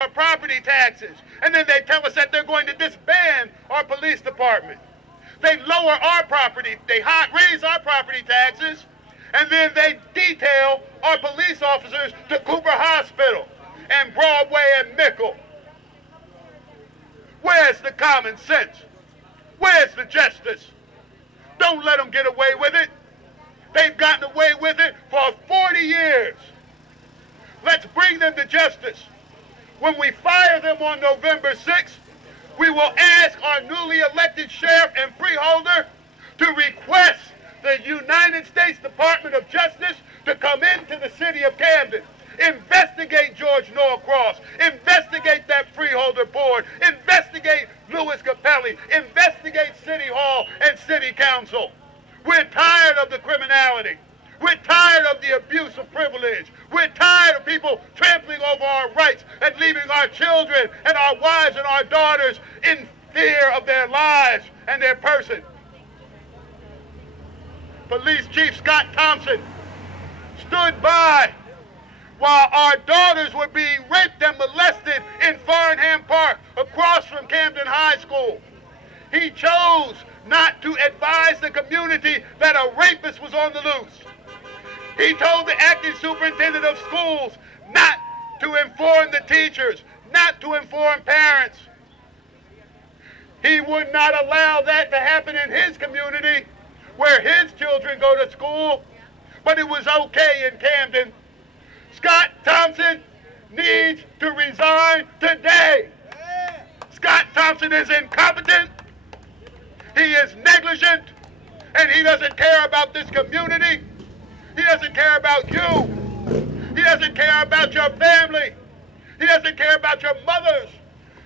our property taxes, and then they tell us that they're going to disband our police department. They lower our property, they raise our property taxes, and then they detail our police officers to Cooper Hospital and Broadway and Mickle. Where's the common sense? Where's the justice? Don't let them get away with it. They've gotten away with it for 40 years. Let's bring them to justice. When we fire them on November 6th, we will ask our newly elected sheriff and freeholder to request the United States Department of Justice to come into the city of Camden, investigate George Norcross, investigate that freeholder board, investigate Louis Capelli, investigate City Hall and City Council. We're tired of the criminality. We're tired of the abuse of privilege. We're tired of people trampling over our rights and leaving our children and our wives and our daughters in fear of their lives and their person. Police Chief Scott Thompson stood by while our daughters were being raped and molested in Farnham Park across from Camden High School. He chose not to advise the community that a rapist was on the loose. He told the acting superintendent of schools not to inform the teachers, not to inform parents. He would not allow that to happen in his community where his children go to school, but it was okay in Camden. Scott Thompson needs to resign today. Scott Thompson is incompetent, he is negligent, and he doesn't care about this community. He doesn't care about you. He doesn't care about your family. He doesn't care about your mothers,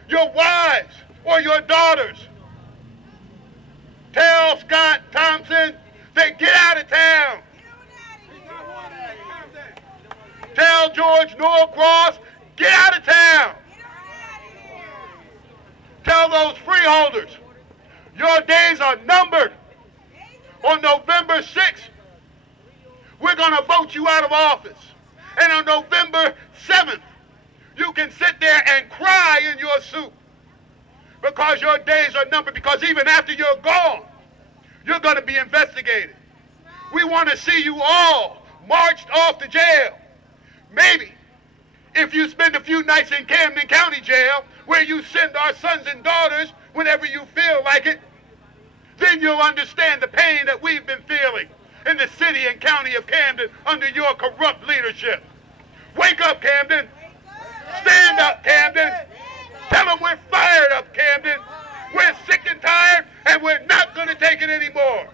your wives, or your daughters. Tell Scott Thompson to get out of town. Tell George Norcross, get out of town. Tell those freeholders, your days are numbered. On November 6th, we're going to vote you out of office. And on November 7th, you can sit there and cry in your soup because your days are numbered, because even after you're gone, you're going to be investigated. We want to see you all marched off to jail. Maybe if you spend a few nights in Camden County Jail, where you send our sons and daughters whenever you feel like it, then you'll understand the pain that we've been feeling in the city and county of Camden under your corrupt leadership. Wake up, Camden. Stand up, Camden. Tell them we're fired up, Camden. We're sick and tired, and we're not going to take it anymore.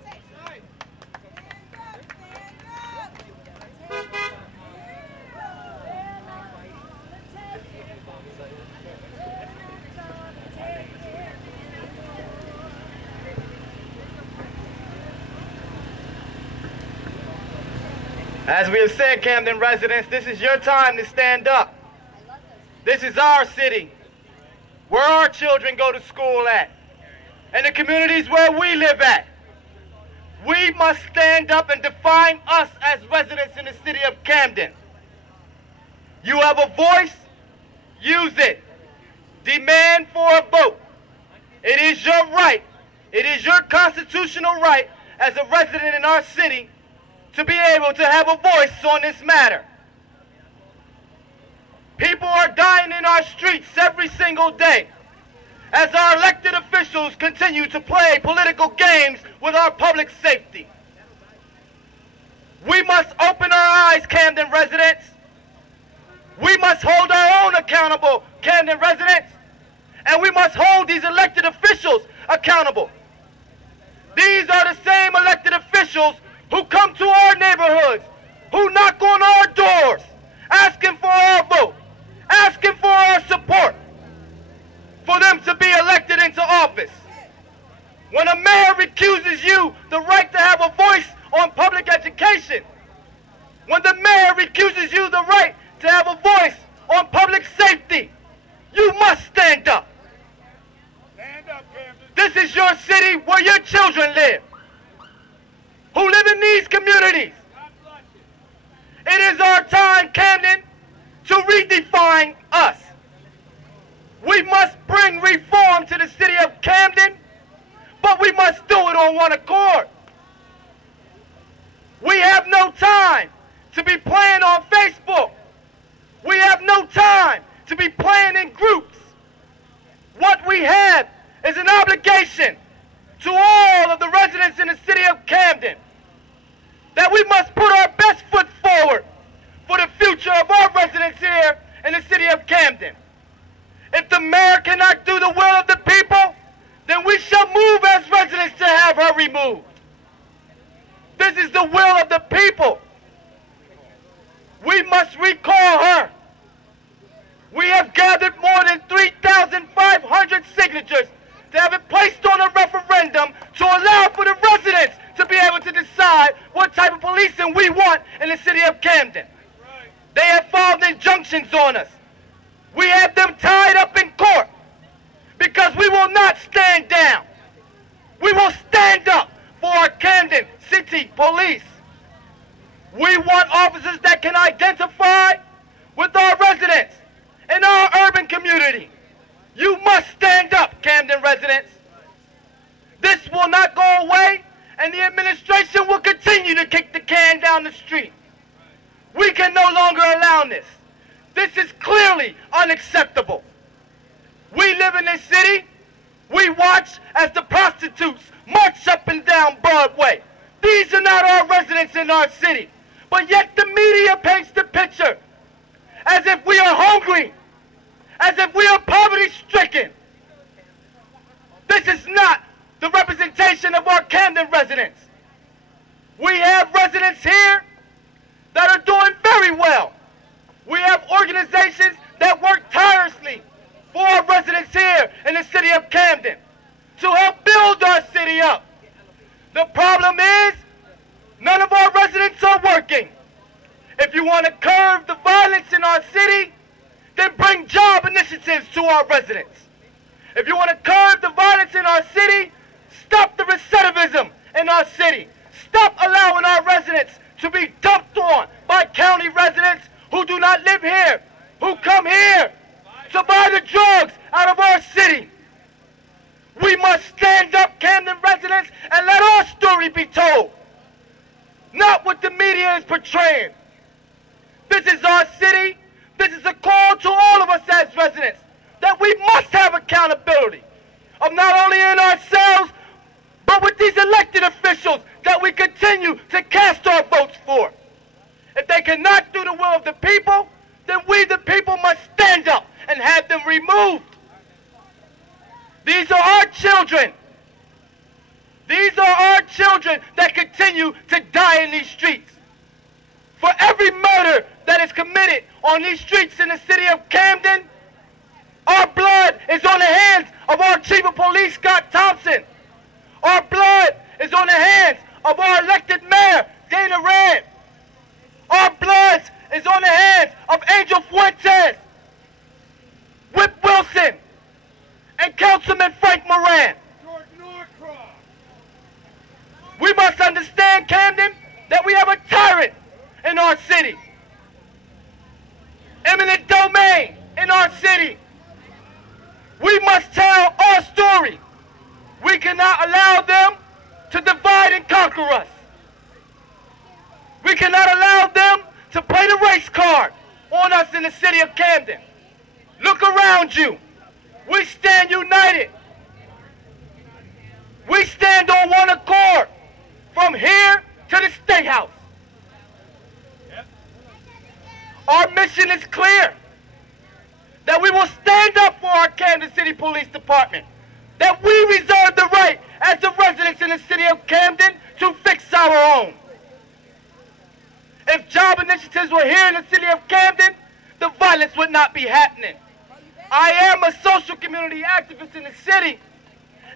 As we have said, Camden residents, this is your time to stand up. This is our city, where our children go to school at, and the communities where we live at. We must stand up and define us as residents in the city of Camden. You have a voice, use it. Demand for a vote. It is your right, it is your constitutional right as a resident in our city to be able to have a voice on this matter. People are dying in our streets every single day as our elected officials continue to play political games with our public safety. We must open our eyes, Camden residents. We must hold our own accountable, Camden residents, and we must hold these elected officials accountable. These are the same elected officials who come to our neighborhoods, who knock on our doors, asking for our vote, asking for our support, for them to be elected into office. When a mayor recuses you the right to have a voice on public education, when the mayor recuses you the right to have a voice on public safety, you must stand up. Stand up, Camden. This is your city where your children live, who live in these communities. It is our time, Camden, to redefine us. on one accord. We have no time to be playing on Facebook. We have no time to be playing in groups. What we have is an obligation to all of the residents in the city of Camden that we must put our best foot forward for the future of our residents here in the city of Camden. If the mayor cannot do the will of the people, then we shall move as residents to have her removed. This is the will of the people. We must recall her. We have gathered more than 3,500 signatures to have it placed on a referendum to allow for the residents to be able to decide what type of policing we want in the city of Camden. They have filed injunctions on us. We have them tied up in court because we will not stand down. We will stand up for our Camden City Police. We want officers that can identify with our residents in our urban community. You must stand up, Camden residents. This will not go away, and the administration will continue to kick the can down the street. We can no longer allow this. This is clearly unacceptable. We live in this city. We watch as the prostitutes march up and down Broadway. These are not our residents in our city. But yet the media paints the picture as if we are hungry, as if we are poverty-stricken. This is not the representation of our Camden residents. We have residents here that are doing very well. We have organizations that work tirelessly for our residents here in the city of Camden to help build our city up. The problem is, none of our residents are working. If you want to curb the violence in our city, then bring job initiatives to our residents. If you want to curb the violence in our city, stop the recidivism in our city. Stop allowing our residents to be dumped on by county residents who do not live here, who come here to buy the drugs out of our city. We must stand up, Camden residents, and let our story be told. Not what the media is portraying. This is our city. This is a call to all of us as residents that we must have accountability of not only in ourselves, but with these elected officials that we continue to cast our votes for. If they cannot do the will of the people, then we the people must stand up and have them removed. These are our children. These are our children that continue to die in these streets. For every murder that is committed on these streets in the city of Camden, our blood is on the hands of our Chief of Police, Scott Thompson. Our blood is on the hands of our elected mayor, Dana Rand. Our blood is on the hands of Angel Fuentes, Whip Wilson, and Councilman Frank Moran. We must understand, Camden, that we have a tyrant in our city. Eminent domain in our city. We must tell our story. We cannot allow them to divide and conquer us. We cannot allow them to play the race card on us in the city of Camden. Look around you. We stand united. We stand on one accord from here to the State House. Our mission is clear, that we will stand up for our Camden City Police Department, that we reserve the right as the residents in the city of Camden to fix our own. If job initiatives were here in the city of Camden, the violence would not be happening. I am a social community activist in the city,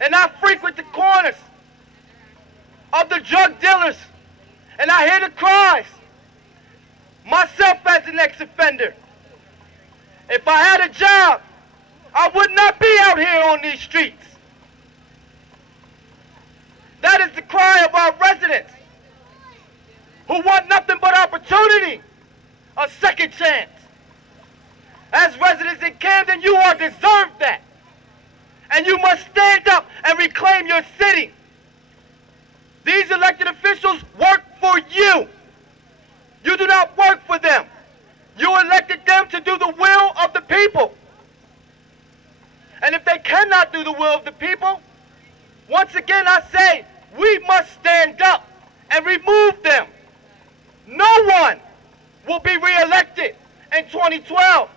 and I frequent the corners of the drug dealers, and I hear the cries. Myself as an ex-offender, if I had a job, I would not be out here on these streets. That is the cry of our residents who want nothing but opportunity, a second chance. As residents in Camden, you are deserved that. And you must stand up and reclaim your city. These elected officials work for you. You do not work for them. You elected them to do the will of the people. And if they cannot do the will of the people, once again I say, we must stand up and remove them. No one will be reelected in 2012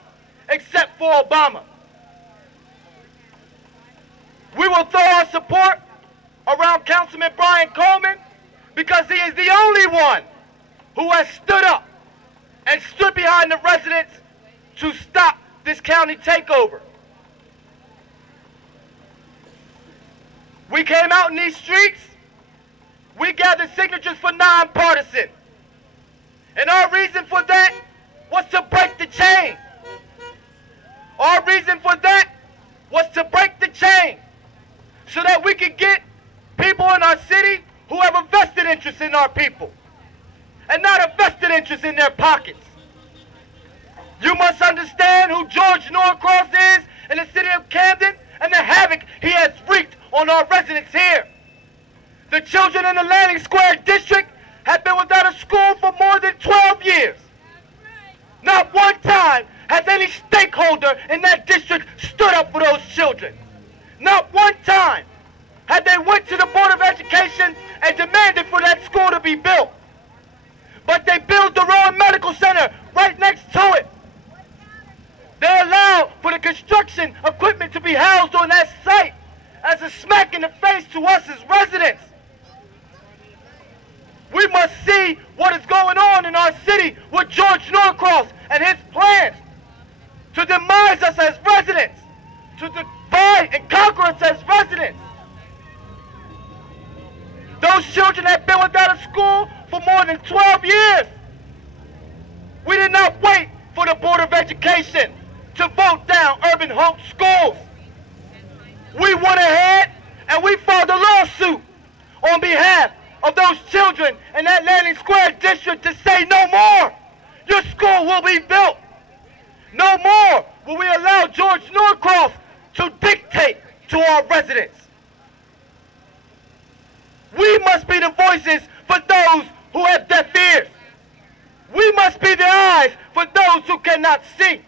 except for Obama. We will throw our support around Councilman Brian Coleman because he is the only one who has stood up and stood behind the residents to stop this county takeover. We came out in these streets, we gathered signatures for nonpartisan. And our reason for that was to break the chain. Our reason for that was to break the chain so that we could get people in our city who have a vested interest in our people and not a vested interest in their pockets. You must understand who George Norcross is in the city of Camden and the havoc he has wreaked on our residents here. The children in the Landing Square district have been without a school for more than 12 years. Not one time has any stakeholder in that district stood up for those children. Not one time had they went to the Board of Education and demanded for that school to be built. But they built the Rowan Medical Center right next to it. They allowed for the construction equipment to be housed on that site as a smack in the face to us as residents. We must see what is going on in our city with George Norcross and his plans to demise us as residents, to divide and conquer us as residents. Those children have been without a school for more than 12 years. We did not wait for the Board of Education to vote down urban hope schools. We went ahead and we filed a lawsuit on behalf of those children in that Landing Square district to say no more. Your school will be built. No more will we allow George Norcross to dictate to our residents. We must be the voices for those who have deaf ears. We must be the eyes for those who cannot see.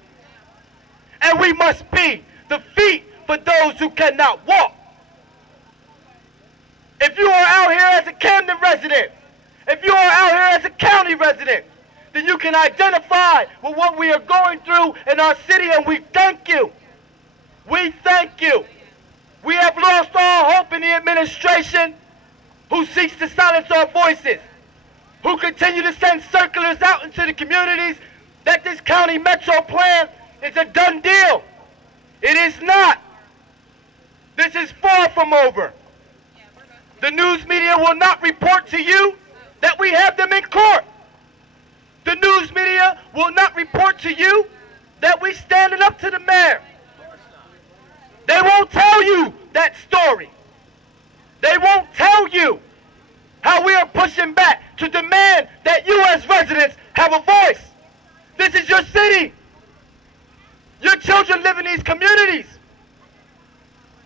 And we must be the feet for those who cannot walk. If you are out here as a Camden resident, if you are out here as a county resident, then you can identify with what we are going through in our city, and we thank you. We thank you. We have lost all hope in the administration who seeks to silence our voices, who continue to send circulars out into the communities that this county metro plan is a done deal. It is not. This is far from over. The news media will not report to you that we have them in court. The news media will not report to you that we standing up to the mayor. They won't tell you that story. They won't tell you how we are pushing back to demand that you as residents have a voice. This is your city. Your children live in these communities.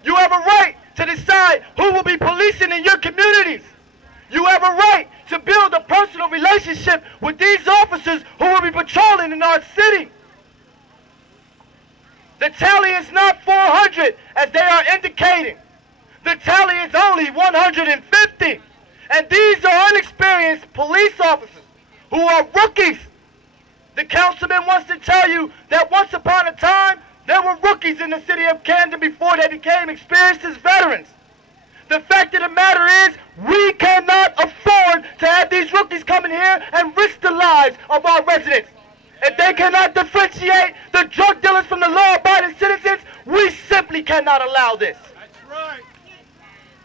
You have a right to decide who will be policing in your communities. You have a right to build a personal relationship with these officers who will be patrolling in our city. The tally is not 400 as they are indicating. The tally is only 150. And these are inexperienced police officers who are rookies. The councilman wants to tell you that once upon a time, there were rookies in the city of Camden before they became experienced as veterans. The fact of the matter is, we cannot afford to have these rookies coming here and risk the lives of our residents. If they cannot differentiate the drug dealers from the law-abiding citizens, we simply cannot allow this. That's right.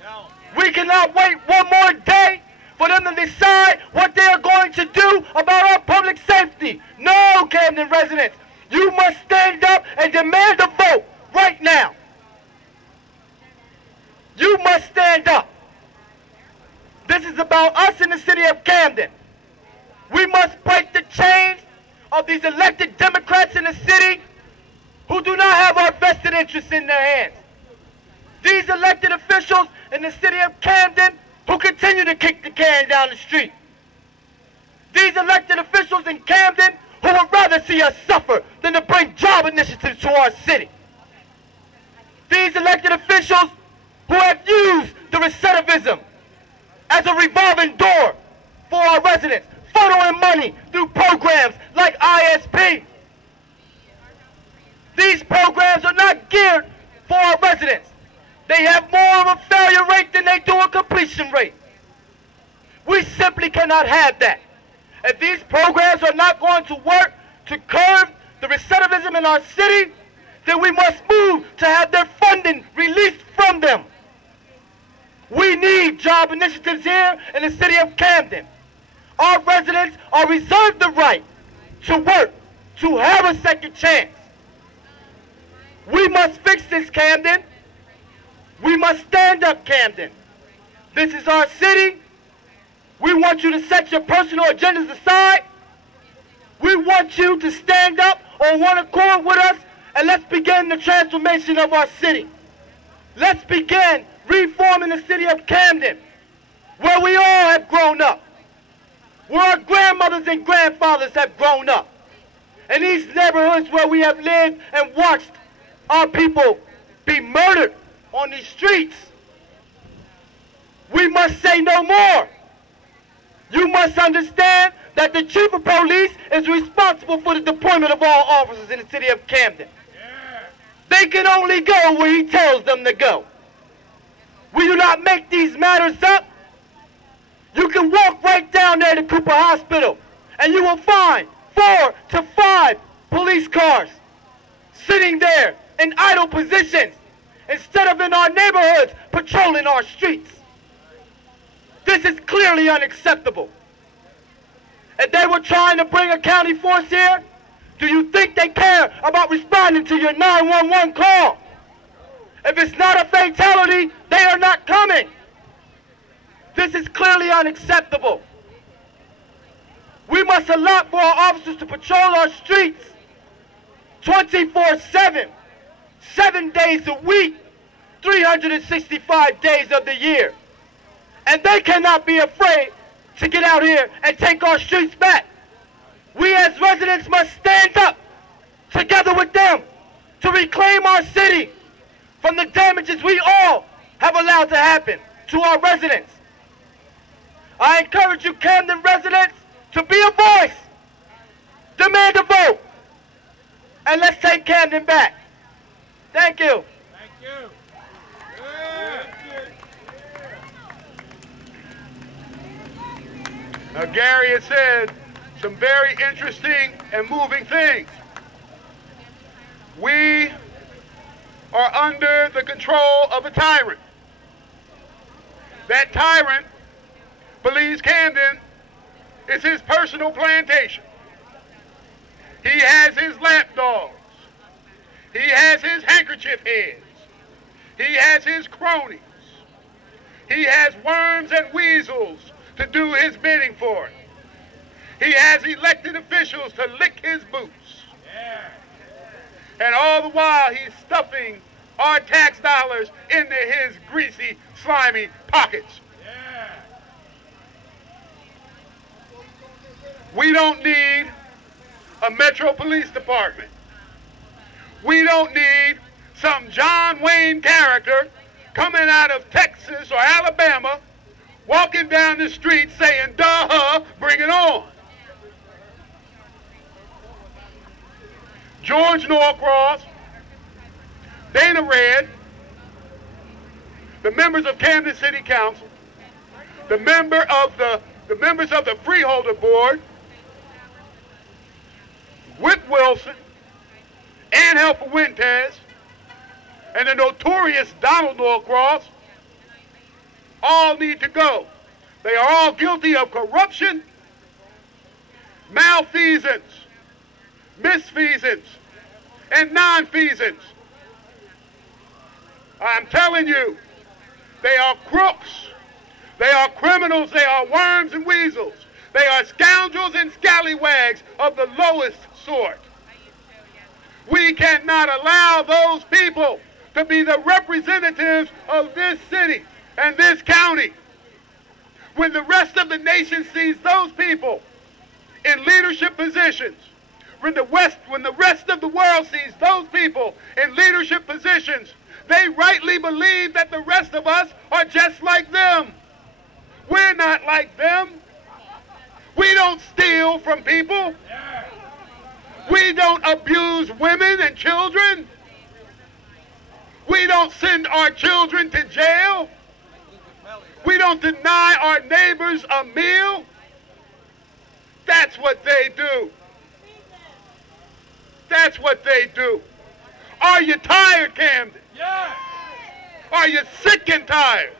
No. We cannot wait one more day for them to decide what they are going to do about our public safety. No, Camden residents, you must stand up and demand a vote right now. You must stand up. This is about us in the city of Camden. We must break the chains of these elected Democrats in the city who do not have our vested interests in their hands. These elected officials in the city of Camden who continue to kick the can down the street. These elected officials in Camden who would rather see us suffer than to bring job initiatives to our city. These elected officials who have used the recidivism as a revolving door for our residents, funneling money through programs like ISP. These programs are not geared for our residents. They have more of a failure rate than they do a completion rate. We simply cannot have that. If these programs are not going to work to curb the recidivism in our city, then we must move to have their funding released from them. We need job initiatives here in the city of Camden. Our residents are reserved the right to work, to have a second chance. We must fix this, Camden. We must stand up, Camden. This is our city. We want you to set your personal agendas aside. We want you to stand up on one accord with us, and let's begin the transformation of our city. Let's begin reforming the city of Camden, where we all have grown up, where our grandmothers and grandfathers have grown up, in these neighborhoods where we have lived and watched our people be murdered on these streets. We must say no more. You must understand that the chief of police is responsible for the deployment of all officers in the city of Camden. They can only go where he tells them to go. We do not make these matters up. You can walk right down there to Cooper Hospital and you will find 4 to 5 police cars sitting there in idle positions instead of in our neighborhoods patrolling our streets. This is clearly unacceptable. If they were trying to bring a county force here, do you think they care about responding to your 911 call? If it's not a fatality, they are not coming. This is clearly unacceptable. We must allot for our officers to patrol our streets 24/7, 7 days a week, 365 days of the year. And they cannot be afraid to get out here and take our streets back. We as residents must stand up together with them to reclaim our city from the damages we all have allowed to happen to our residents. I encourage you, Camden residents, to be a voice, demand a vote, and let's take Camden back. Thank you. Thank you. Now, Gary has said some very interesting and moving things. We are under the control of a tyrant. That tyrant believes Camden is his personal plantation. He has his lapdogs. He has his handkerchief heads. He has his cronies. He has worms and weasels to do his bidding for him. He has elected officials to lick his boots. And all the while he's stuffing our tax dollars into his greasy, slimy pockets. We don't need a Metro Police Department. We don't need some John Wayne character coming out of Texas or Alabama walking down the street saying, duh, bring it on. George Norcross, Dana Red, the members of Camden City Council, the members of the Freeholder Board, Whit Wilson, Ann Helfer Wintez, and the notorious Donald Norcross all need to go. They are all guilty of corruption, malfeasance, misfeasance, and nonfeasance. I'm telling you, they are crooks. They are criminals. They are worms and weasels. They are scoundrels and scallywags of the lowest sort. We cannot allow those people to be the representatives of this city and this county. When the rest of the nation sees those people in leadership positions, when the rest of the world sees those people in leadership positions, they rightly believe that the rest of us are just like them. We're not like them. We don't steal from people. We don't abuse women and children. We don't send our children to jail. We don't deny our neighbors a meal. That's what they do. That's what they do. Are you tired, Camden? Yeah. Are you sick and tired?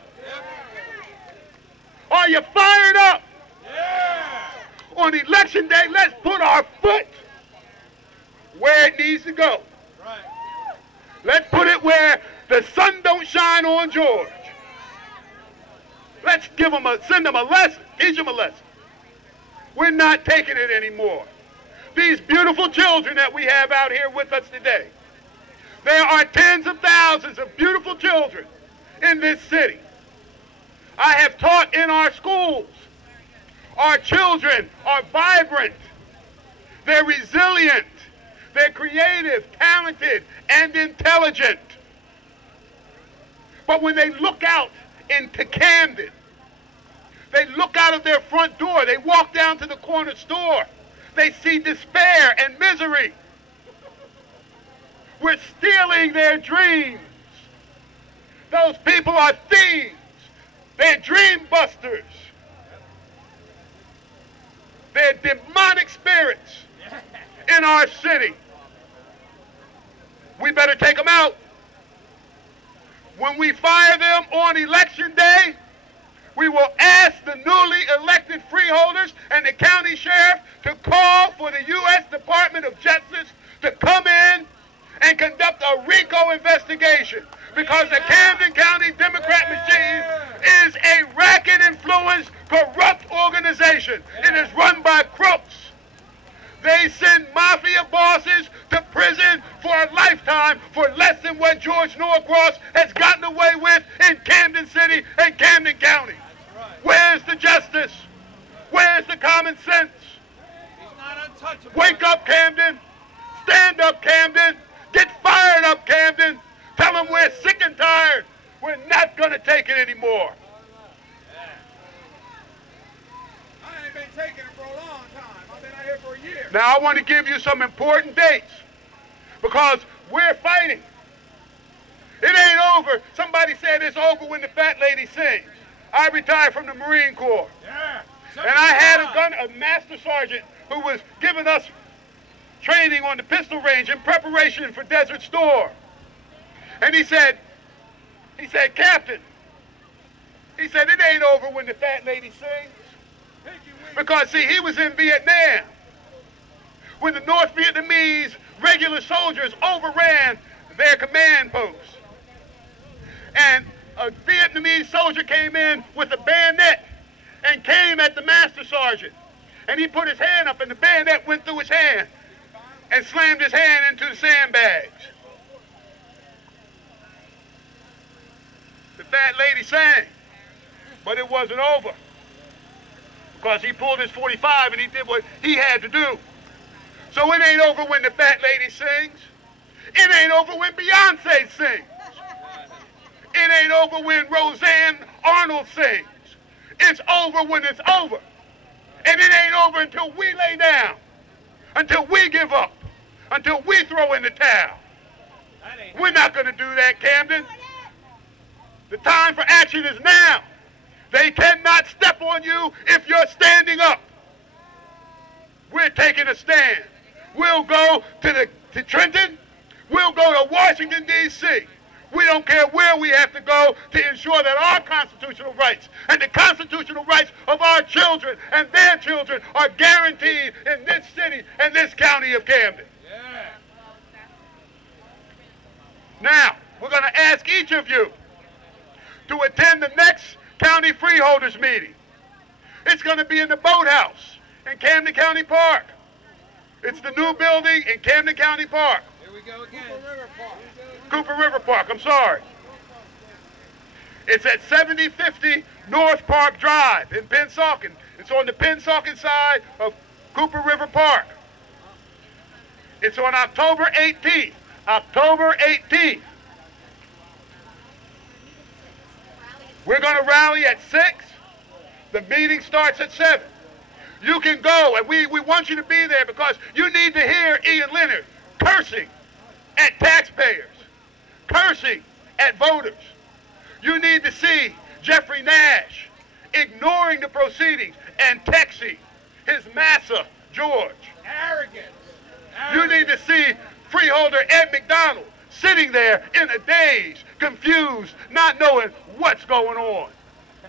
Are you fired up? Yeah. On election day, let's put our foot where it needs to go. Right. Let's put it where the sun don't shine on George. Let's send them a lesson, teach them a lesson. We're not taking it anymore. These beautiful children that we have out here with us today, there are tens of thousands of beautiful children in this city. I have taught in our schools. Our children are vibrant. They're resilient. They're creative, talented, and intelligent. But when they look out into Camden, they look out of their front door, they walk down to the corner store, they see despair and misery. We're stealing their dreams. Those people are thieves. They're dream busters. They're demonic spirits in our city. We better take them out. When we fire them on election day, we will ask the newly elected freeholders and the county sheriff to call for the U.S. Department of Justice to come in and conduct a Grieco investigation, because the Camden County Democrat machine is a racket-influenced, corrupt organization. It is run by crooks. They send mafia bosses to prison for a lifetime for less than what George Norcross has gotten away with in Camden City and Camden County. Where's the justice? Where's the common sense? He's not untouchable. Wake up, Camden. Stand up, Camden. Get fired up, Camden. Tell them we're sick and tired. We're not going to take it anymore. I ain't been taking it for a long time. I've been out here for a year. Now, I want to give you some important dates, because we're fighting. It ain't over. Somebody said it's over when the fat lady sings. I retired from the Marine Corps. Yeah. And I had a master sergeant who was giving us training on the pistol range in preparation for Desert Storm. And he said, Captain, he said, it ain't over when the fat lady sings. Because, see, he was in Vietnam when the North Vietnamese regular soldiers overran their command posts. And a Vietnamese soldier came in with a bayonet and came at the master sergeant. And he put his hand up, and the bayonet went through his hand and slammed his hand into the sandbags. The fat lady sang, but it wasn't over, because he pulled his .45 and he did what he had to do. So it ain't over when the fat lady sings. It ain't over when Beyonce sings. It ain't over when Roseanne Arnold sings. It's over when it's over. And it ain't over until we lay down, until we give up, until we throw in the towel. We're not going to do that, Camden. The time for action is now. They cannot step on you if you're standing up. We're taking a stand. We'll go to Trenton. We'll go to Washington, D.C. We don't care where we have to go to ensure that our constitutional rights and the constitutional rights of our children and their children are guaranteed in this city and this county of Camden. Yeah. Now, we're going to ask each of you to attend the next county freeholders meeting. It's going to be in the boathouse in Camden County Park. It's the new building in Camden County Park. Here we go again. Cooper River Park, I'm sorry. It's at 7050 North Park Drive in Pennsauken. It's on the Pennsauken side of Cooper River Park. It's on October 18th. October 18th. We're going to rally at 6. The meeting starts at 7. You can go, and we want you to be there because you need to hear Ian Leonard cursing at taxpayers, cursing at voters. You need to see Jeffrey Nash ignoring the proceedings and texting his massa, George. Arrogance. You need to see Freeholder Ed McDonald sitting there in a daze, confused, not knowing what's going on.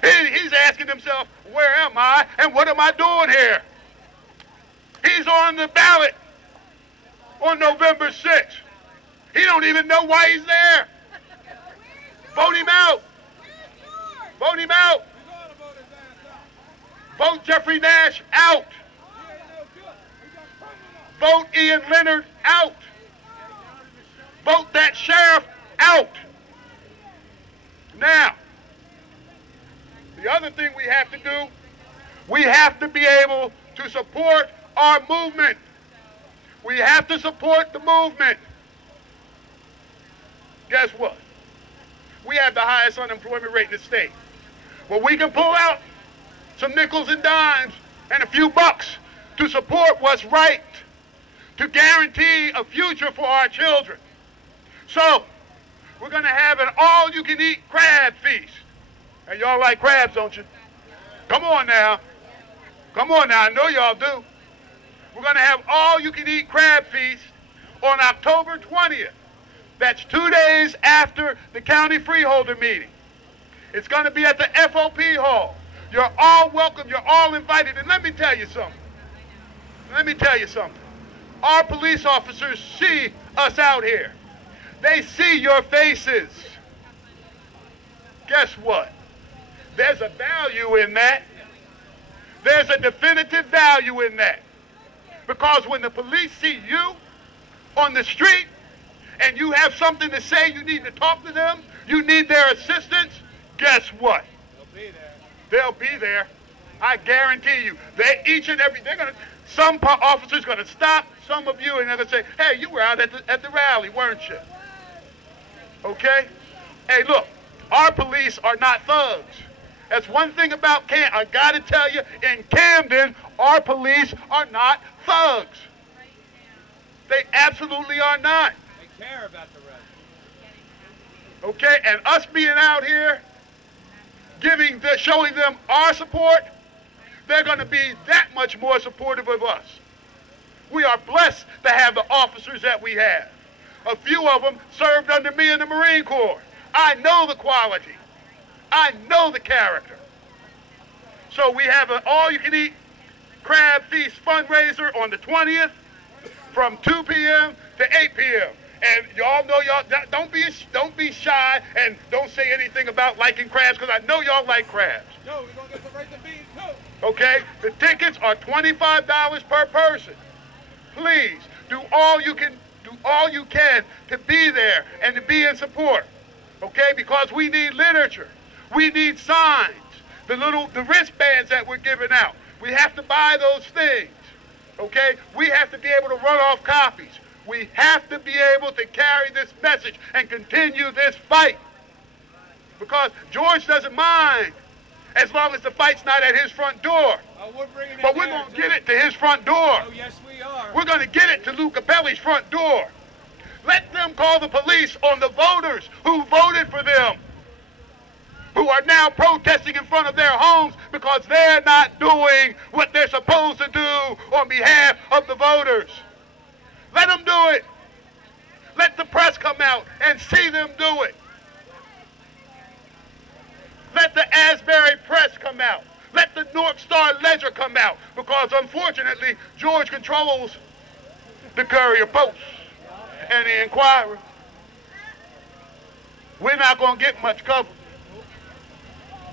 He's asking himself, where am I and what am I doing here? He's on the ballot on November 6th. He don't even know why he's there. Vote him out. Vote him out. Vote Jeffrey Nash out. Vote Ian Leonard out. Vote that sheriff out. Now, the other thing we have to do, we have to be able to support our movement. We have to support the movement. Guess what? We have the highest unemployment rate in the state. Well, we can pull out some nickels and dimes and a few bucks to support what's right, to guarantee a future for our children. So, we're going to have an all-you-can-eat crab feast. And y'all like crabs, don't you? Come on now. Come on now. I know y'all do. We're going to have all-you-can-eat crab feast on October 20th. That's 2 days after the county freeholder meeting. It's going to be at the FOP Hall. You're all welcome. You're all invited. And let me tell you something. Let me tell you something. Our police officers see us out here. They see your faces. Guess what? There's a value in that. There's a definitive value in that. Because when the police see you on the street and you have something to say, you need to talk to them, you need their assistance, guess what? They'll be there. They'll be there. I guarantee you. Some officer's going to stop some of you and they're going to say, hey, you were out at the rally, weren't you? Okay? Hey, look, our police are not thugs. That's one thing about Camden. I got to tell you, in Camden, our police are not thugs. They absolutely are not. They care about the rest. Okay? And us being out here, showing them our support, they're going to be that much more supportive of us. We are blessed to have the officers that we have. A few of them served under me in the Marine Corps. I know the quality. I know the character. So we have an all-you-can-eat crab feast fundraiser on the 20th from 2 p.m. to 8 p.m. And y'all know don't be shy and don't say anything about liking crabs because I know y'all like crabs. No, we're going to get some rice and beans too. Okay? The tickets are $25 per person. Please do all you can to be there and to be in support. Okay? Because we need literature. We need signs. The wristbands that we're giving out. We have to buy those things. Okay? We have to be able to run off copies. We have to be able to carry this message and continue this fight. Because George doesn't mind as long as the fight's not at his front door. But we're going to get it to his front door. Oh, yes, we are. We're going to get it to Lou Capelli's front door. Let them call the police on the voters who voted for them, who are now protesting in front of their homes because they're not doing what they're supposed to do on behalf of the voters. Let them do it. Let the press come out and see them do it. Let the Asbury Press come out. Let the North Star Ledger come out because, unfortunately, George controls the Courier Post and the Inquirer. We're not going to get much coverage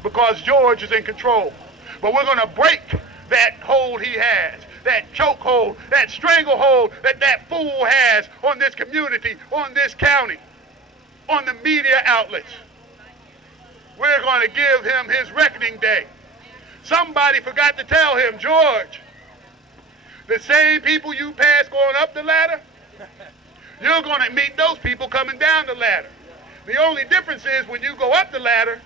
because George is in control. But we're going to break that hold he has, that chokehold, that stranglehold that fool has on this community, on this county, on the media outlets. we're going to give him his reckoning day. Somebody forgot to tell him, George, the same people you pass going up the ladder, you're going to meet those people coming down the ladder. The only difference is when you go up the ladder,